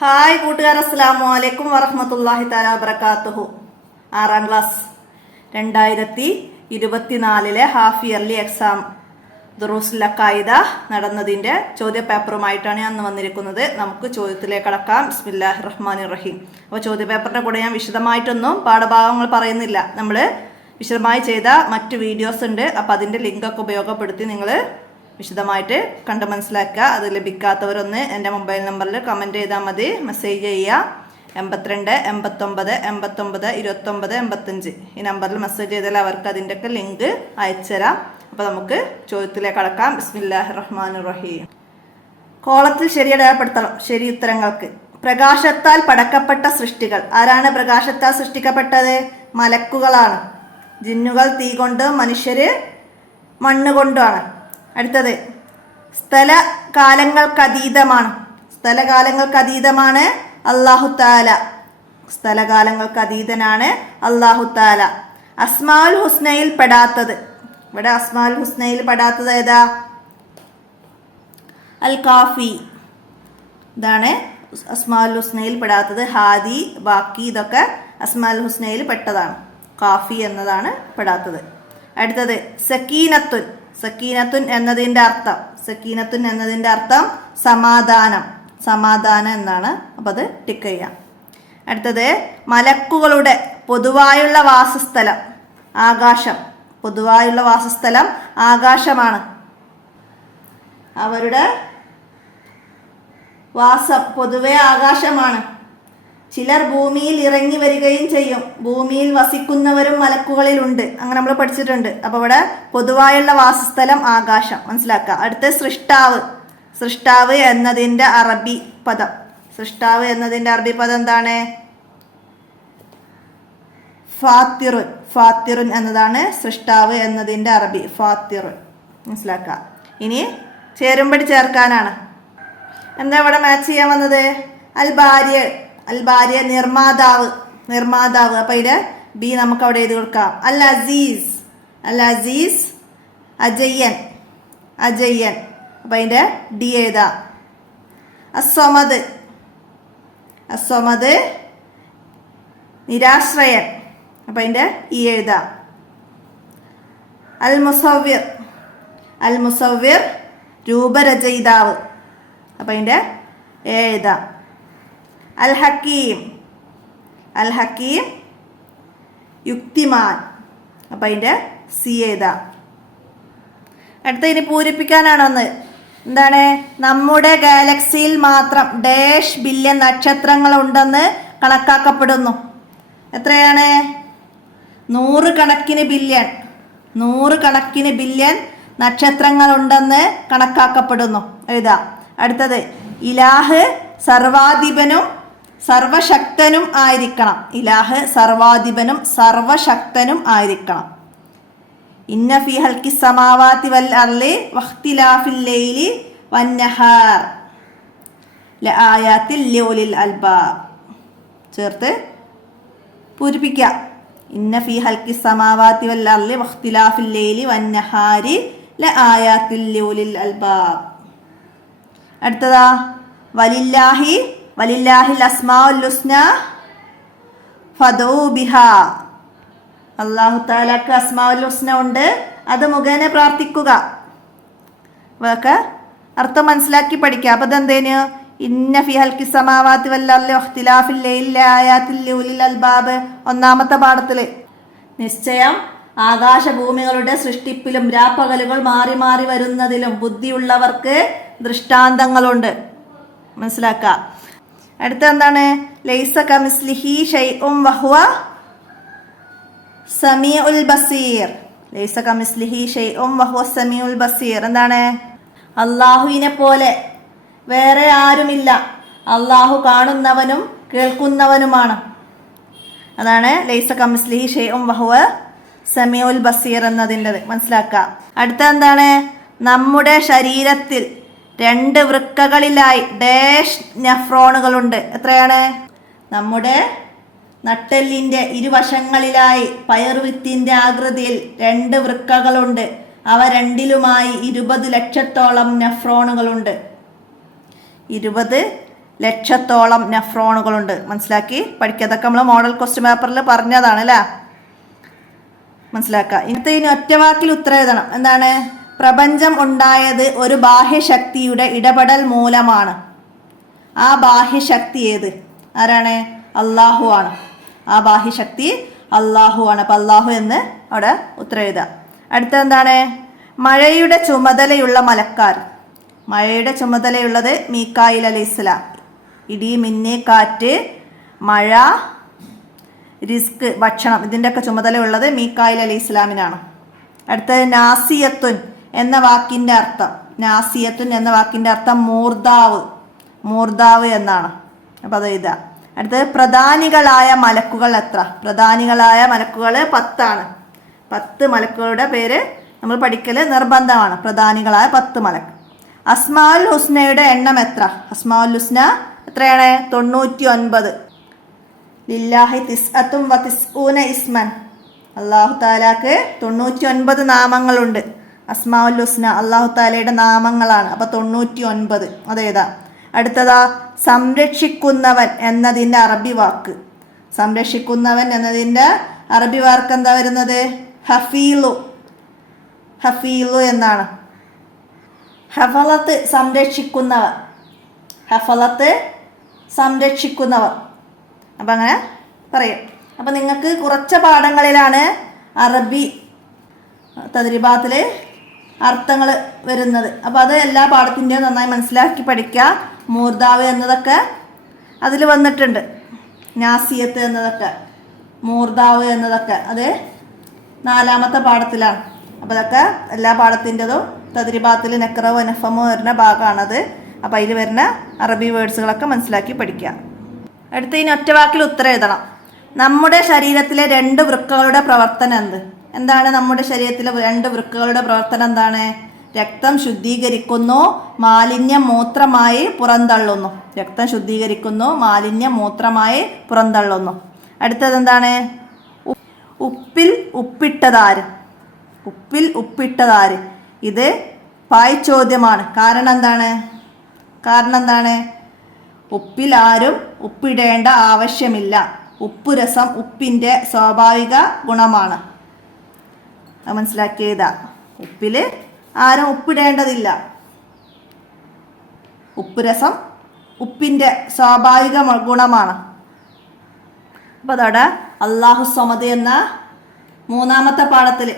Hi കൂട്ടുകാർ, അസ്സലാമു അലൈക്കും വറഹ്മത്തുള്ളാഹി തആല വബറകാതുഹു. 6ാം ക്ലാസ് 2024 ഹാഫ് ഇയർലി എക്സാം ദുറൂസുൽ അഖായിദ നടന്നതിൻ്റെ ചോദ്യപേപ്പറുമായിട്ടാണ് ഞാൻ അന്ന് വന്നിരിക്കുന്നത്. നമുക്ക് ചോദ്യത്തിലേക്ക് കടക്കാം. ബിസ്മില്ലാഹിർ റഹ്മാനിർ റഹീം. അപ്പോൾ ചോദ്യപേപ്പറിൻ്റെ കൂടെ ഞാൻ വിശദമായിട്ടൊന്നും പാഠഭാഗങ്ങൾ പറയുന്നില്ല. നമ്മൾ വിശദമായി ചെയ്ത മറ്റു വീഡിയോസ് ഉണ്ട്. അപ്പോൾ അതിൻ്റെ ലിങ്കൊക്കെ ഉപയോഗപ്പെടുത്തി നിങ്ങൾ വിശദമായിട്ട് കണ്ട് മനസ്സിലാക്കുക. അത് ലഭിക്കാത്തവരൊന്ന് എൻ്റെ മൊബൈൽ നമ്പറിൽ കമൻറ്റ് ചെയ്താൽ മതി, മെസ്സേജ് ചെയ്യുക. 82 89 89 29 85 ഈ നമ്പറിൽ മെസ്സേജ് ചെയ്താൽ അവർക്ക് അതിൻ്റെയൊക്കെ ലിങ്ക് അയച്ചുതരാം. അപ്പോൾ നമുക്ക് ചോദ്യത്തിലേക്ക് കടക്കാം. ബിസ്മില്ലാഹിർ റഹ്മാനിർ റഹീം. കോളത്തിൽ ശരിയടയാളപ്പെടുത്തണം. ശരി ഉത്തരങ്ങൾക്ക്. പ്രകാശത്താൽ പടക്കപ്പെട്ട സൃഷ്ടികൾ. ആരാണ് പ്രകാശത്താൽ സൃഷ്ടിക്കപ്പെട്ടത്? മലക്കുകളാണ്. ജിന്നുകൾ തീ കൊണ്ടും മനുഷ്യര് മണ്ണ് കൊണ്ടുമാണ്. അടുത്തത് സ്ഥലകാലങ്ങൾക്കതീതമാണ്. സ്ഥലകാലങ്ങൾക്കതീതമാണ് അല്ലാഹു തആല. സ്ഥലകാലങ്ങൾക്കതീതനാണ് അല്ലാഹു തആല. അസ്മാഉൽ ഹുസ്നയിൽ പെടാത്തത്. ഇവിടെ അസ്മാഉൽ ഹുസ്നയിൽ പെടാത്തത് ഏതാ? അൽ കാഫി. ഇതാണ് അസ്മാഉൽ ഹുസ്നയിൽ പെടാത്തത്. ഹാദി, ബാക്കി ഇതൊക്കെ അസ്മാഉൽ ഹുസ്നയിൽ പെട്ടതാണ്. കാഫി എന്നതാണ് പെടാത്തത്. അടുത്തത് സക്കീനത്തുൻ. സക്കീനത്തുൻ എന്നതിൻ്റെ അർത്ഥം, സക്കീനത്തുൻ എന്നതിൻ്റെ അർത്ഥം സമാധാനം. സമാധാനം എന്നാണ്. അപ്പം അത് ടിക്ക് ചെയ്യാം. അടുത്തത് മലക്കുകളുടെ പൊതുവായുള്ള വാസസ്ഥലം ആകാശം. പൊതുവായുള്ള വാസസ്ഥലം ആകാശമാണ്. അവരുടെ വാസം പൊതുവെ ആകാശമാണ്. ചിലർ ഭൂമിയിൽ ഇറങ്ങി വരികയും ചെയ്യും. ഭൂമിയിൽ വസിക്കുന്നവരും മലക്കുകളിലുണ്ട്. അങ്ങനെ നമ്മൾ പഠിച്ചിട്ടുണ്ട്. അപ്പോൾ ഇവിടെ പൊതുവായുള്ള വാസസ്ഥലം ആകാശം മനസ്സിലാക്കുക. അടുത്ത സൃഷ്ടാവ്. സൃഷ്ടാവ് എന്നതിൻ്റെ അറബി പദം. സൃഷ്ടാവ് എന്നതിൻ്റെ അറബി പദം എന്താണ്? ഫാത്തിറുൻ. ഫാത്തിറുൻ എന്നതാണ് സൃഷ്ടാവ് എന്നതിൻ്റെ അറബി. ഫാത്തിറുൻ മനസ്സിലാക്കുക. ഇനി ചേരുമ്പടി ചേർക്കാനാണ്. എന്താ ഇവിടെ മാച്ച് ചെയ്യാൻ വന്നത്? അൽ ഭാര്യ. അൽ ഭാര്യ നിർമ്മാതാവ്. നിർമ്മാതാവ്. അപ്പം ഇതിന് ബി നമുക്ക് അവിടെ എഴുതി കൊടുക്കാം. അൽ അസീസ്. അൽ അസീസ് അജയ്യൻ. അജയ്യൻ. അപ്പം അതിൻ്റെ ഡി എഴുതാം. അസ്വമദ്. അസ്വമദ് നിരാശ്രയൻ. അപ്പം അതിൻ്റെ ഇ എഴുതാം. അൽ മുസവ്വിർ. അൽ മുസവ്വിർ രൂപരചയിതാവ്. അപ്പം അതിൻ്റെ എ എഴുതാം. അൽ ഹക്കീം. അൽ ഹക്കീം യുക്തിമാൻ. അപ്പം അതിൻ്റെ സി എഴുതാം. അടുത്ത ഇനി പൂരിപ്പിക്കാനാണൊന്ന്. എന്താണ്? നമ്മുടെ ഗാലക്സിയിൽ മാത്രം ഡാഷ് ബില്യൺ നക്ഷത്രങ്ങളുണ്ടെന്ന് കണക്കാക്കപ്പെടുന്നു. എത്രയാണ്? 100 കണക്കിന് ബില്യൺ. 100 കണക്കിന് ബില്യൺ നക്ഷത്രങ്ങളുണ്ടെന്ന് കണക്കാക്കപ്പെടുന്നു. എഴുതാം. അടുത്തത് ഇലാഹ് സർവാധിപനും സർവശക്തനും ആയിരിക്കണം. ഇലാഹ് സർവാധിപനും സർവശക്തനും ആയിരിക്കണം. ഇന്ന ഫീ ഹൽക്കി സമാവാതി വൽ അർളി വഖ്തിലാഫിൽ ലൈലി വന്നഹാർ ലആയാത്തിൽ ലിഉലിൽ അൽബാബ്. ചേർത്ത് പൂരിപ്പിക്കാം. ഇന്ന ഫീ ഹൽക്കി സമാവാതി വൽ അർളി വഖ്തിലാഫിൽ ലൈലി വന്നഹാരി ലആയാത്തിൽ ലിഉലിൽ അൽബാബ്. അടുത്തതാ വലില്ലാഹി. വലില്ലാഹിൽ അസ്മാഉൽ ഹുസ്ന ഫദഊ ബിഹാ. അല്ലാഹു തആലക്ക് അസ്മാഉൽ ഹുസ്ന ഉണ്ട്. അത് മുഖേന പ്രാർത്ഥിക്കുക. ഇവയൊക്കെ അർത്ഥം മനസ്സിലാക്കി പഠിക്കുക. അപ്പോൾ ഇതെന്തേനു? ഇന്ന ഫീ ഹൽക്കി സമാവാതി വൽ അർളി വഖ്തിലാഫിൽ ലൈലി ലആയാത്തിൽ ലിഉലിൽ അൽബാബ്. ഒന്നാമത്തെ പാഠത്തിൽ നിശ്ചയം ആകാശഭൂമികളുടെ സൃഷ്ടിപ്പിലും രാപ്പകലുകൾ മാറി മാറി വരുന്നതിലും ബുദ്ധിയുള്ളവർക്ക് ദൃഷ്ടാന്തങ്ങളുണ്ട്. മനസ്സിലാക്കുക. അടുത്ത എന്താണ്? ലൈസ കമിസ്ലിഹി ഷൈഉൻ വഹുവ സമീഉൽ ബസീർ. ലൈസ കമിസ്ലിഹി ഷൈഉൻ വഹുവ സമീഉൽ ബസീർ. എന്താണ്? അല്ലാഹുവിനെ പോലെ വേറെ ആരുമില്ല. അല്ലാഹു കാണുന്നവനും കേൾക്കുന്നവനുമാണ്. അതാണ് ലൈസ കമിസ്ലിഹി ഷൈഉൻ വഹുവ സമീഉൽ ബസീർ എന്നതിൻ്റെത്. മനസ്സിലാക്കുക. അടുത്ത എന്താണ്? നമ്മുടെ ശരീരത്തിൽ 2 വൃക്കകളിലായി ഡാഷ് നെഫ്രോണുകളുണ്ട്. എത്രയാണ്? നമ്മുടെ നട്ടെല്ലിൻ്റെ ഇരുവശങ്ങളിലായി പയർവിത്തിൻ്റെ ആകൃതിയിൽ 2 വൃക്കകളുണ്ട്. അവ രണ്ടിലുമായി 20 ലക്ഷത്തോളം നെഫ്രോണുകളുണ്ട്. 20 ലക്ഷത്തോളം നെഫ്രോണുകളുണ്ട്. മനസ്സിലാക്കി പഠിക്കുക. അതൊക്കെ നമ്മൾ മോഡൽ ക്വസ്റ്റ്യൻ പേപ്പറിൽ പറഞ്ഞതാണ് അല്ലേ? മനസ്സിലാക്കുക. ഇനി ഒറ്റവാക്കിൽ ഉത്തരം എഴുതണം. എന്താണ്? പ്രപഞ്ചം ഉണ്ടായത് ഒരു ബാഹ്യശക്തിയുടെ ഇടപെടൽ മൂലമാണ്. ആ ബാഹ്യശക്തി ഏത്? ആരാണ്? അള്ളാഹു ആണ്. ആ ബാഹ്യശക്തി അള്ളാഹു ആണ്. അപ്പം അള്ളാഹു എന്ന് അവിടെ ഉത്തരം എഴുതുക. അടുത്ത എന്താണ്? മഴയുടെ ചുമതലയുള്ള മലക്കാർ. മഴയുടെ ചുമതലയുള്ളത് മീക്കായിൽ അലൈഹിസ്സലാം. ഇടി, മിന്ന്, കാറ്റ്, മഴ, റിസ്ക്, ഭക്ഷണം, ഇതിൻ്റെയൊക്കെ ചുമതലയുള്ളത് മീക്കായിൽ അലൈഹിസ്സലാമിനാണ്. അടുത്തത് നാസിയത്തുൻ എന്ന വാക്കിൻ്റെ അർത്ഥം. നാസിയത്തുൻ എന്ന വാക്കിൻ്റെ അർത്ഥം മൂർധാവ്. മൂർധാവ് എന്നാണ്. അപ്പം അത് എഴുതുക. അടുത്തത് പ്രധാനികളായ മലക്കുകൾ എത്ര? പ്രധാനികളായ മലക്കുകൾ 10 10 മലക്കുകളുടെ പേര് നമ്മൾ പഠിക്കൽ നിർബന്ധമാണ്. പ്രധാനികളായ 10 മലക്ക്. അസ്മാഉൽ ഹുസ്നയുടെ എണ്ണം എത്ര? അസ്മാഉൽ ഹുസ്ന എത്രയാണ്? 99. ലില്ലാഹി തിസ്അത്തും വ തിസ്ഊന ഇസ്മൻ. അല്ലാഹു തആലാക്ക് 99 നാമങ്ങളുണ്ട്. അസ്മാഉൽ ഹുസ്ന അല്ലാഹു തആലയുടെ നാമങ്ങളാണ്. അപ്പോൾ 99 അതേതാ? അടുത്തതാ സംരക്ഷിക്കുന്നവൻ എന്നതിൻ്റെ അറബി വാക്ക്. സംരക്ഷിക്കുന്നവൻ എന്നതിൻ്റെ അറബി വാക്ക് എന്താ വരുന്നത്? ഹഫീലു. ഹഫീലു എന്നാണ്. ഹഫലത്ത് സംരക്ഷിക്കുന്നവർ. ഹഫലത്ത് സംരക്ഷിക്കുന്നവർ. അപ്പം അങ്ങനെ പറയും. അപ്പം നിങ്ങൾക്ക് കുറച്ച് പാഠങ്ങളിലാണ് അറബി തദ്രിബാത്തിൽ അർത്ഥങ്ങൾ വരുന്നത്. അപ്പോൾ അത് എല്ലാ പാഠത്തിൻ്റെയും നന്നായി മനസ്സിലാക്കി പഠിക്കുക. മൂർധാവ് എന്നതൊക്കെ അതിൽ വന്നിട്ടുണ്ട്. നാസിയത്ത് എന്നതൊക്കെ, മൂർധാവ് എന്നതൊക്കെ അത് 4ാമത്തെ പാഠത്തിലാണ്. അപ്പോൾ അതൊക്കെ എല്ലാ പാഠത്തിൻ്റെതും തദ്രിബാത്തിൽ നക്റവ് നഫമോ വരുന്ന ഭാഗമാണത്. അപ്പോൾ അതിൽ വരുന്ന അറബി വേർഡ്സുകളൊക്കെ മനസ്സിലാക്കി പഠിക്കുക. അടുത്ത് ഇനി ഒറ്റവാക്കിൽ ഉത്തരം എഴുതണം. നമ്മുടെ ശരീരത്തിലെ 2 വൃക്കകളുടെ പ്രവർത്തനം എന്ത്? എന്താണ് നമ്മുടെ ശരീരത്തിലെ 2 വൃക്കകളുടെ പ്രവർത്തനം? എന്താണ്? രക്തം ശുദ്ധീകരിക്കുന്നു, മാലിന്യം മൂത്രമായി പുറന്തള്ളുന്നു. രക്തം ശുദ്ധീകരിക്കുന്നു, മാലിന്യം മൂത്രമായി പുറന്തള്ളുന്നു. അടുത്തത് എന്താണ്? ഉപ്പിൽ ഉപ്പിട്ടതാര്? ഉപ്പിൽ ഉപ്പിട്ടതാര്? ഇത് പായ്ചോദ്യമാണ്. കാരണം എന്താണ്? കാരണം എന്താണ്? ഉപ്പിൽ ആരും ഉപ്പിടേണ്ട ആവശ്യമില്ല. ഉപ്പുരസം ഉപ്പിൻ്റെ സ്വാഭാവിക ഗുണമാണ്. അത് മനസ്സിലാക്കിയതാ. ഉപ്പിൽ ആരും ഉപ്പിടേണ്ടതില്ല. ഉപ്പുരസം ഉപ്പിൻ്റെ സ്വാഭാവിക ഗുണമാണ്. അപ്പോൾ അതോടെ അല്ലാഹു സമദ് എന്ന 3ാമത്തെ പാഠത്തിൽ.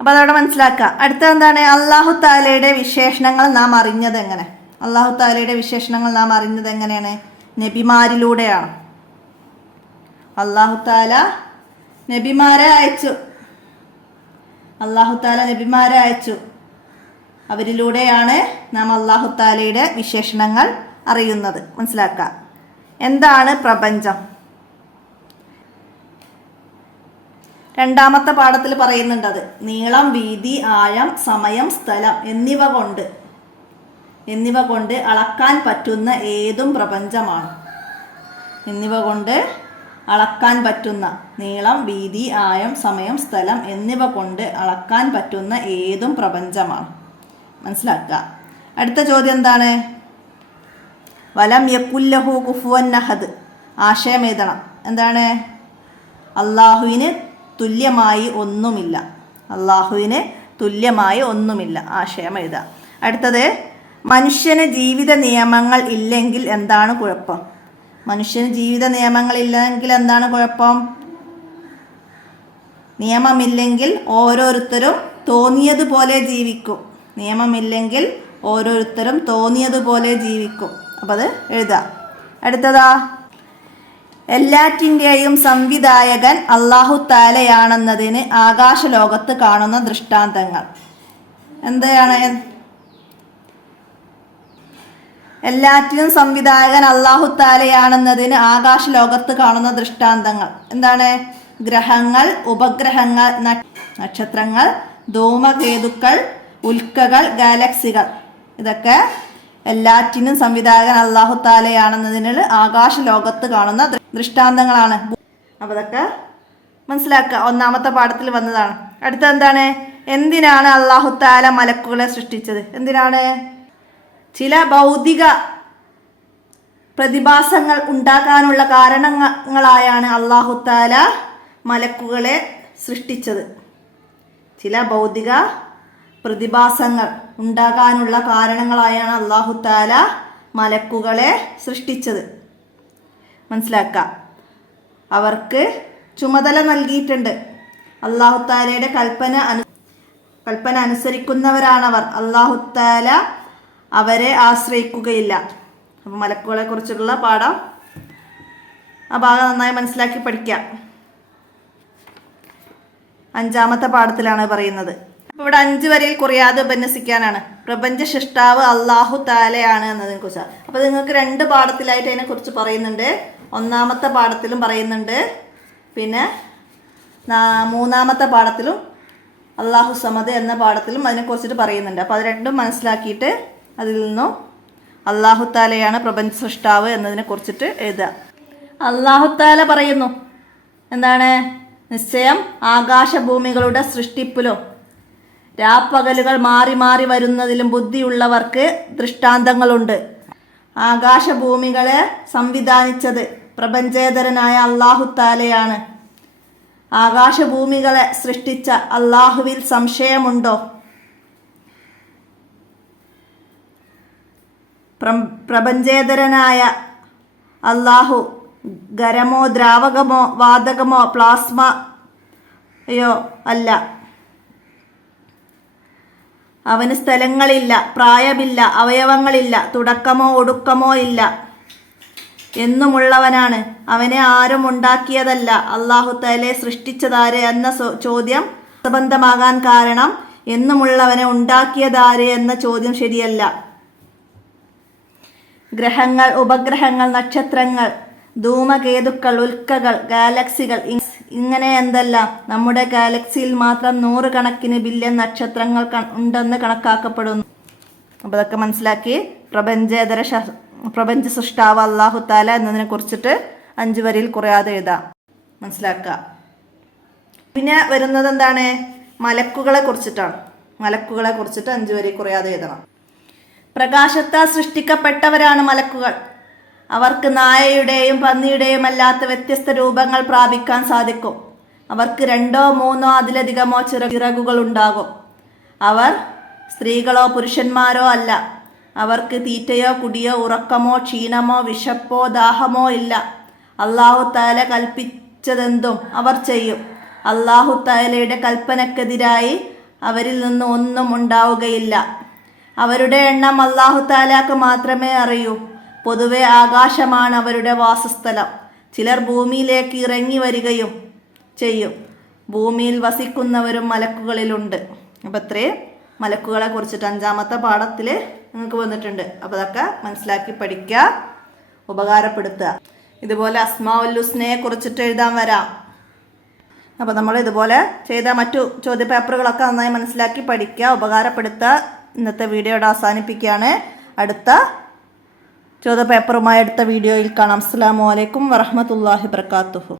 അപ്പോൾ അതോടെ മനസ്സിലാക്കുക. അടുത്തത് എന്താണ്? അല്ലാഹു തആലയുടെ വിശേഷണങ്ങൾ നാം അറിഞ്ഞത് എങ്ങനെ? അല്ലാഹു തആലയുടെ വിശേഷണങ്ങൾ നാം അറിഞ്ഞത് എങ്ങനെയാണ്? നബിമാരിലൂടെയാണ്. അല്ലാഹു തആല നബിമാരെ അയച്ചു. അല്ലാഹു തആല നബിമാരെ അയച്ചു. അവരിലൂടെയാണ് നാം അല്ലാഹു തആലയുടെ വിശേഷണങ്ങൾ അറിയുന്നത്. മനസ്സിലാക്കുക. എന്താണ് പ്രപഞ്ചം? 2ാമത്തെ പാഠത്തിൽ പറയുന്നുണ്ടത്. നീളം, വീതി, ആഴം, സമയം, സ്ഥലം എന്നിവ കൊണ്ട് അളക്കാൻ പറ്റുന്ന ഏതും പ്രപഞ്ചമാണ്. എന്നിവ കൊണ്ട് അളക്കാൻ പറ്റുന്ന നീളം, വീതി, ആഴം, സമയം, സ്ഥലം എന്നിവ കൊണ്ട് അളക്കാൻ പറ്റുന്ന ഏതും പ്രപഞ്ചമാണ്. മനസ്സിലാക്കുക. അടുത്ത ചോദ്യം എന്താണ്? വലം യകുല്ലഹു കുഫുവൻ അഹദ്. ആശയം എഴുതണം. എന്താണ്? അള്ളാഹുവിന് തുല്യമായി ഒന്നുമില്ല. അള്ളാഹുവിന് തുല്യമായി ഒന്നുമില്ല. ആശയം എഴുതുക. അടുത്തത് മനുഷ്യന് ജീവിത നിയമങ്ങൾ ഇല്ലെങ്കിൽ എന്താണ് കുഴപ്പം? മനുഷ്യന് ജീവിത നിയമങ്ങൾ ഇല്ലെങ്കിൽ എന്താണ് കുഴപ്പം? നിയമമില്ലെങ്കിൽ ഓരോരുത്തരും തോന്നിയതുപോലെ ജീവിക്കും. നിയമമില്ലെങ്കിൽ ഓരോരുത്തരും തോന്നിയതുപോലെ ജീവിക്കും. അപ്പം അത് എഴുതുക. അടുത്തതാ എല്ലാറ്റിൻ്റെയും സംവിധായകൻ അല്ലാഹു തആലയാണെന്നതിന് ആകാശലോകത്ത് കാണുന്ന ദൃഷ്ടാന്തങ്ങൾ എന്താണ്? എല്ലാറ്റിനും സംവിധായകൻ അല്ലാഹു തആലയാണെന്നതിന് ആകാശലോകത്ത് കാണുന്ന ദൃഷ്ടാന്തങ്ങൾ എന്താണ്? ഗ്രഹങ്ങൾ, ഉപഗ്രഹങ്ങൾ, നക്ഷത്രങ്ങൾ, ധൂമകേതുക്കൾ, ഉൽക്കകൾ, ഗാലക്സികൾ. ഇതൊക്കെ എല്ലാറ്റിനും സംവിധായകൻ അല്ലാഹു തആലയാണെന്നതിന് ആകാശലോകത്ത് കാണുന്ന ദൃഷ്ടാന്തങ്ങളാണ്. അപ്പോൾ ഇതൊക്കെ മനസ്സിലാക്കുക. 1ാമത്തെ പാഠത്തിൽ വന്നതാണ്. അടുത്ത എന്താണ്? എന്തിനാണ് അല്ലാഹു തആല മലക്കുകളെ സൃഷ്ടിച്ചത്? എന്തിനാണ്? ചില ഭൗതിക പ്രതിഭാസങ്ങൾ ഉണ്ടാകാനുള്ള കാരണങ്ങളായാണ് അല്ലാഹു തആല മലക്കുകളെ സൃഷ്ടിച്ചത്. ചില ഭൗതിക പ്രതിഭാസങ്ങൾ ഉണ്ടാകാനുള്ള കാരണങ്ങളായാണ് അല്ലാഹു തആല മലക്കുകളെ സൃഷ്ടിച്ചത്. മനസ്സിലാക്കുക. അവർക്ക് ചുമതല നൽകിയിട്ടുണ്ട്. അല്ലാഹു തആലയുടെ കൽപ്പന അനുസരിക്കുന്നവരാണവർ. അല്ലാഹു തആല അവരെ ആശ്രയിക്കുകയില്ല. അപ്പം മലക്കുകളെ കുറിച്ചുള്ള പാഠം ആ ഭാഗം നന്നായി മനസ്സിലാക്കി പഠിക്കാം. 5ാമത്തെ പാഠത്തിലാണ് പറയുന്നത്. അപ്പോൾ ഇവിടെ 5 വരിയിൽ കുറയാതെ ഉപന്യസിക്കാനാണ്. പ്രപഞ്ച സൃഷ്ടാവ് അല്ലാഹു തആലയാണ് എന്നതിനെ കുറിച്ചാണ്. അപ്പോൾ നിങ്ങൾക്ക് 2 പാഠത്തിലായിട്ട് അതിനെക്കുറിച്ച് പറയുന്നുണ്ട്. 1ാമത്തെ പാഠത്തിലും പറയുന്നുണ്ട്, പിന്നെ 3ാമത്തെ പാഠത്തിലും അല്ലാഹു സമദ് എന്ന പാഠത്തിലും അതിനെക്കുറിച്ചിട്ട് പറയുന്നുണ്ട്. അപ്പോൾ അത് രണ്ടും മനസ്സിലാക്കിയിട്ട് അതിൽ നിന്നും അല്ലാഹു തആലയാണ് പ്രപഞ്ച സൃഷ്ടാവ് എന്നതിനെ കുറിച്ചിട്ട് എഴുതുക. അല്ലാഹു തആല പറയുന്നു, എന്താണ്? നിശ്ചയം ആകാശഭൂമികളുടെ സൃഷ്ടിപ്പിലും രാപ്പകലുകൾ മാറി മാറി വരുന്നതിലും ബുദ്ധിയുള്ളവർക്ക് ദൃഷ്ടാന്തങ്ങളുണ്ട്. ആകാശഭൂമികളെ സംവിധാനിച്ചത് പ്രപഞ്ചേതരനായ അല്ലാഹു തആലയാണ്. ആകാശഭൂമികളെ സൃഷ്ടിച്ച അല്ലാഹുവിൽ സംശയമുണ്ടോ? പ്രപഞ്ചേതരനായ അല്ലാഹു ഖരമോ ദ്രാവകമോ വാതകമോ പ്ലാസ്മയോ അല്ല. അവന് സ്ഥലങ്ങളില്ല, പ്രായമില്ല, അവയവങ്ങളില്ല, തുടക്കമോ ഒടുക്കമോ ഇല്ല, എന്നുമുള്ളവനാണ്. അവനെ ആരും ഉണ്ടാക്കിയതല്ല. അല്ലാഹു തആലയെ സൃഷ്ടിച്ചതാര് എന്ന ചോദ്യം അസംബന്ധമാകാൻ കാരണം എന്നുമുള്ളവനെ ഉണ്ടാക്കിയതാര് എന്ന ചോദ്യം ശരിയല്ല. ഗ്രഹങ്ങൾ, ഉപഗ്രഹങ്ങൾ, നക്ഷത്രങ്ങൾ, ധൂമകേതുക്കൾ, ഉൽക്കകൾ, ഗാലക്സികൾ, ഇങ്ങനെ എന്തെല്ലാം നമ്മുടെ ഗാലക്സിയിൽ മാത്രം 100 കണക്കിന് ബില്യൺ നക്ഷത്രങ്ങൾ ഉണ്ടെന്ന് കണക്കാക്കപ്പെടുന്നു. അപ്പോൾ അതൊക്കെ മനസ്സിലാക്കി പ്രപഞ്ച സൃഷ്ടാവ് അല്ലാഹു തആല എന്നതിനെ കുറിച്ചിട്ട് 5 വരിയിൽ കുറയാതെ എഴുതാം. മനസ്സിലാക്കുക. പിന്നെ വരുന്നത് എന്താണ്? മലക്കുകളെ കുറിച്ചിട്ടാണ്. മലക്കുകളെ കുറിച്ചിട്ട് 5 വരിയിൽ കുറയാതെ എഴുതണം. പ്രകാശത്താൽ സൃഷ്ടിക്കപ്പെട്ടവരാണ് മലക്കുകൾ. അവർക്ക് നായയുടെയും പന്നിയുടെയും അല്ലാത്ത വ്യത്യസ്ത രൂപങ്ങൾ പ്രാപിക്കാൻ സാധിക്കും. അവർക്ക് 2 3 അതിലധികമോ ചിറകുകൾ ഉണ്ടാകും. അവർ സ്ത്രീകളോ പുരുഷന്മാരോ അല്ല. അവർക്ക് തീറ്റയോ കുടിയോ ഉറക്കമോ ക്ഷീണമോ വിശപ്പോ ദാഹമോ ഇല്ല. അല്ലാഹു തആല കൽപ്പിച്ചതെന്തും അവർ ചെയ്യും. അല്ലാഹു തആലയുടെ കൽപ്പനക്കെതിരായി അവരിൽ നിന്ന് ഒന്നും ഉണ്ടാവുകയില്ല. അവരുടെ എണ്ണം അല്ലാഹു തആലക്ക് മാത്രമേ അറിയൂ. പൊതുവെ ആകാശമാണ് അവരുടെ വാസസ്ഥലം. ചിലർ ഭൂമിയിലേക്ക് ഇറങ്ങി വരികയും ചെയ്യും. ഭൂമിയിൽ വസിക്കുന്നവരും മലക്കുകളിലുണ്ട്. അപ്പം ഇത്രയും മലക്കുകളെ കുറിച്ചിട്ട് 5ാമത്തെ പാഠത്തിൽ നിങ്ങൾക്ക് വന്നിട്ടുണ്ട്. അപ്പോൾ അതൊക്കെ മനസ്സിലാക്കി പഠിക്കുക, ഉപകാരപ്പെടുത്തുക. ഇതുപോലെ അസ്മാഉൽ ഹുസ്നയെ കുറിച്ചിട്ട് എഴുതാൻ വരാം. അപ്പോൾ നമ്മൾ ഇതുപോലെ ചെയ്ത മറ്റു ചോദ്യപേപ്പറുകളൊക്കെ നന്നായി മനസ്സിലാക്കി പഠിക്കുക, ഉപകാരപ്പെടുത്തുക. ഇന്നത്തെ വീഡിയോയുടെ അവസാനിപ്പിക്കുകയാണ്. അടുത്ത ചോദ്യപേപ്പറുമായി അടുത്ത വീഡിയോയിൽ കാണാം. അസ്സലാമു അലൈക്കും വറഹ്മത്തുള്ളാഹി വബറകാതുഹു.